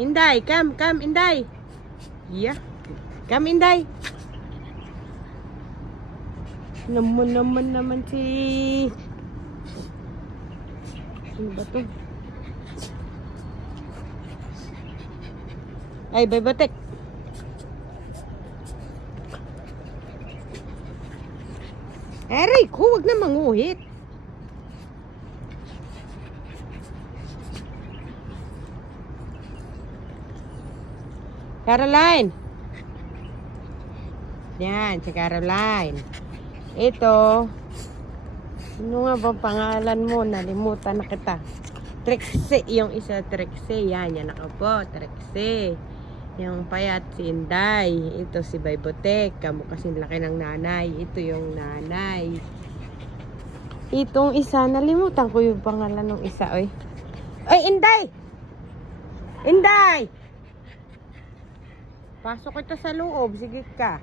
Inday, come, Inday. Yeah. Come, Inday. Naman si... Ano ba to? Ay, baybatek. Eric, huwag na manguhit. Caroline. Yan, si Caroline. Ito. Ano nga bang pangalan mo? Nalimutan na kita. Trixie, yung isa Trixie. Yan ako po, Trixie. Yung payat si Inday. Ito si Baybotek. Kamukha kasing laki ng nanay. Ito yung nanay. Itong isa, nalimutan ko yung pangalan ng isa, oy. Ay, Inday! Inday! Pasok ito sa loob. Sige ka.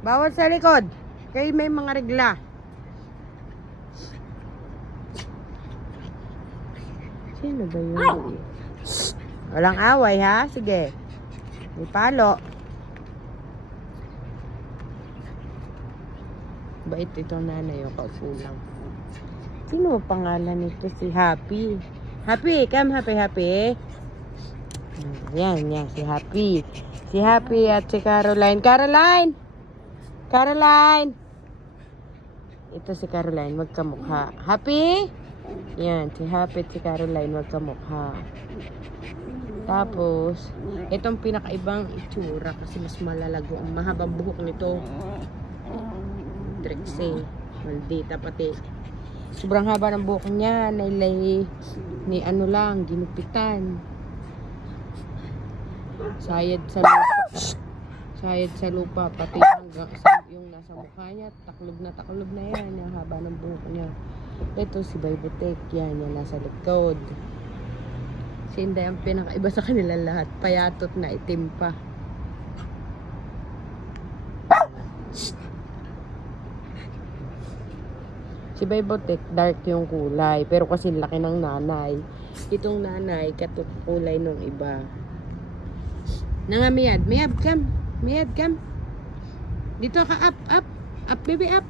Bawal sa likod. Kaya may mga regla. Sino ba yun? Walang away, ha? Sige. May palo. Bait itong nanay yung kaupulang. Sino pangalan nito? Si Happy. Happy, come Happy. Yan, si Happy. Si Happy at si Caroline. Caroline! Ito si Caroline, magkamukha. Happy? Yan, si Happy at si Caroline, magkamukha. Tapos, itong pinakaibang itsura kasi mas malalago. Ang mahabang buhok nito. Trixie. Maldita pati. Sobrang haba ng buhok niya. Ni ano lang, ginupitan. Sayad sa lupa pati hanggang yung nasa mukha niya, taklob na yan, yung haba ng buhok niya. Ito si Baybotek, yan nasa likod. Si Inday ang pinakaiba sa kanila lahat, payatot na itim pa. Si Baybotek dark yung kulay, pero kasi laki ng nanay. Itong nanay kulay nung iba. Miyad, come. Dito ka, up, baby, up.